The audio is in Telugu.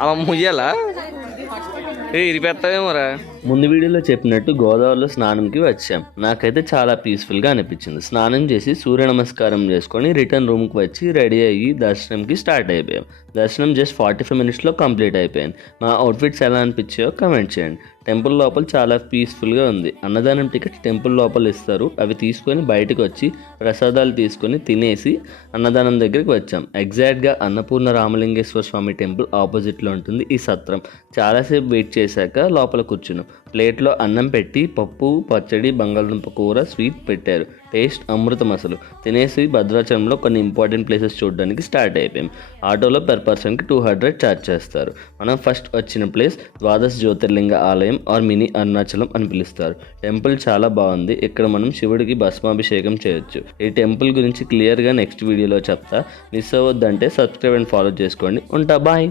అలా ముయ్యాలా ఇరిపెత్తావేమోరా. ముందు వీడియోలో చెప్పినట్టు గోదావరిలో స్నానంకి వచ్చాం. నాకైతే చాలా పీస్ఫుల్గా అనిపించింది. స్నానం చేసి సూర్య నమస్కారం చేసుకొని రిటర్న్ రూమ్కి వచ్చి రెడీ అయ్యి దర్శనంకి స్టార్ట్ అయిపోయాం. దర్శనం జస్ట్ 45 మినిట్స్లో కంప్లీట్ అయిపోయింది. మా అవుట్ఫిట్స్ ఎలా అనిపించాయో కమెంట్ చేయండి. టెంపుల్ లోపల చాలా పీస్ఫుల్గా ఉంది. అన్నదానం టికెట్ టెంపుల్ లోపల ఇస్తారు. అవి తీసుకొని బయటకు వచ్చి ప్రసాదాలు తీసుకొని తినేసి అన్నదానం దగ్గరికి వచ్చాం. ఎగ్జాక్ట్గా అన్నపూర్ణ రామలింగేశ్వర స్వామి టెంపుల్ ఆపోజిట్లో ఉంటుంది ఈ సత్రం. చాలాసేపు వెయిట్ చేశాక లోపల కూర్చున్నాం. ప్లేట్లో అన్నం పెట్టి పప్పు, పచ్చడి, బంగాళదుంప కూర, స్వీట్ పెట్టారు. టేస్ట్ అమృతం అసలు. తినేసి భద్రాచలంలో కొన్ని ఇంపార్టెంట్ ప్లేసెస్ చూడడానికి స్టార్ట్ అయిపోయాం. ఆటోలో per పర్సన్కి 200 ఛార్జ్ చేస్తారు. మనం ఫస్ట్ వచ్చిన ప్లేస్ ద్వాదశ జ్యోతిర్లింగ ఆలయం ఆర్ మినీ అరుణాచలం అని పిలుస్తారు. టెంపుల్ చాలా బాగుంది. ఇక్కడ మనం శివుడికి భస్మాభిషేకం చేయొచ్చు. ఈ టెంపుల్ గురించి క్లియర్గా నెక్స్ట్ వీడియోలో చెప్తా. మిస్ అవ్వద్దంటే సబ్స్క్రైబ్ అండ్ ఫాలో చేసుకోండి. ఉంటా, బాయ్.